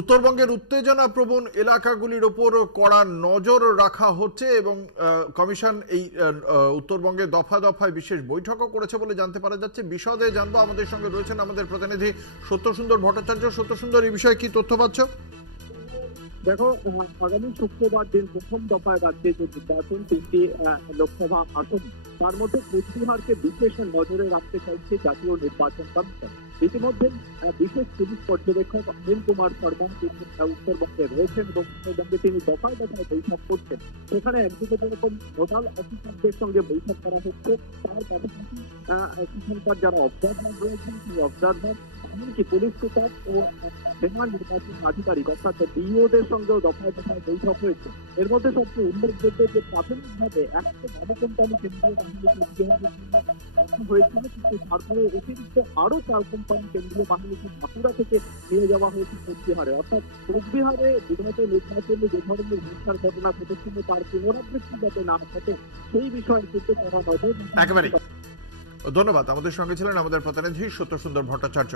উত্তরবঙ্গের উত্তেজনাপ্রবণ এলাকাগুলির ওপর কড়া নজর রাখা হচ্ছে এবং কমিশন এই উত্তরবঙ্গে দফা দফায় বিশেষ বৈঠকও করেছে বলে জানতে পারা যাচ্ছে। বিশদে জানবো, আমাদের সঙ্গে রয়েছেন আমাদের প্রতিনিধি সত্যসুন্দর ভট্টাচার্য। সত্যসুন্দর, এই বিষয়ে কি তথ্য পাচ্ছ? দেখো, আগামী শুক্রবার দিন প্রথম দফায় রাজ্যে যে নির্বাচন, 3টি লোকসভা আসন, তার মধ্যে কোচবিহারকে বিশেষ নজরে রাখতে চাইছে জাতীয় নির্বাচন কমিশন। ইতিমধ্যে বিশেষ পুলিশ পর্যবেক্ষক অনিল কুমার শর্মা তিনি উত্তরবঙ্গে রয়েছেন এবং উত্তরবঙ্গে তিনি দফায় দফায় বৈঠক করছেন। সেখানে একদিকে যেরকম নোডাল অফিসারদের সঙ্গে বৈঠক করা হচ্ছে, তার পাশাপাশি সেখানকার যারা অবজারভার রয়েছেন সেই অবজারভার, এমনকি পুলিশ সুপার ও জেলা নির্বাচন আধিকারিক অর্থাৎ ডিওদের সঙ্গেও দফায় দফায় বৈঠক হয়েছে। এর মধ্যে সবচেয়ে উল্লেখযোগ্য যে প্রাথমিকভাবে 112 কেন্দ্রীয় বাহিনী হয়েছিল, কিন্তু তারপরে অতিরিক্ত আরো 4 কোম্পানি কেন্দ্রীয় বাহিনীকে বাঁকুড়া থেকে নিয়ে যাওয়া হয়েছে কোচবিহারে। অর্থাৎ কোচবিহারে বিগত নির্বাচনে যে ধরনের হিংসার ঘটনা ঘটেছিল তার পুনরাবৃত্তি যাতে না ঘটে সেই বিষয়ে কিন্তু তারা নজর। একেবারে ধন্যবাদ। আমাদের সঙ্গে ছিলেন আমাদের প্রতিনিধি সত্যসুন্দর ভট্টাচার্য।